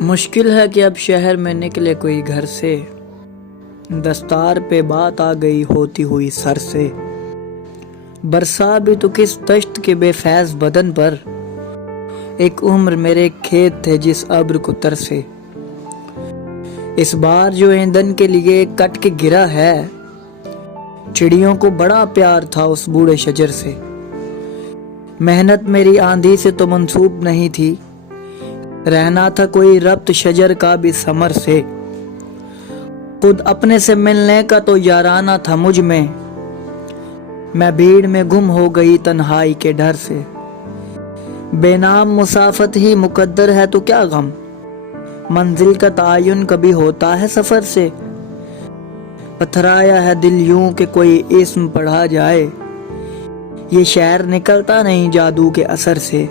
مشکل ہے کہ اب شہر میں نکلے کوئی گھر سے، دستار پہ بات آ گئی ہوتی ہوئی سر سے۔ برسا بھی تو کس دشت کے بے فیض بدن پر، ایک عمر میرے کھیت تھے جس ابر کو ترسے۔ اس بار جو ایندھن کے لیے کٹ کے گرا ہے، چڑیوں کو بڑا پیار تھا اس بوڑھے شجر سے۔ محنت میری آندھی سے تو منسوب نہیں تھی، رہنا تھا کوئی ربط شجر کا بھی ثمر سے۔ خود اپنے سے ملنے کا تو یارانہ تھا مجھ میں بھیڑ میں گم ہو گئی تنہائی کے ڈر سے۔ بے نام مسافت ہی مقدر ہے تو کیا غم، منزل کا تعین کبھی ہوتا ہے سفر سے۔ پتھرایا ہے دل یوں کہ کوئی اسم پڑھا جائے، یہ شعر نکلتا نہیں جادو کے اثر سے۔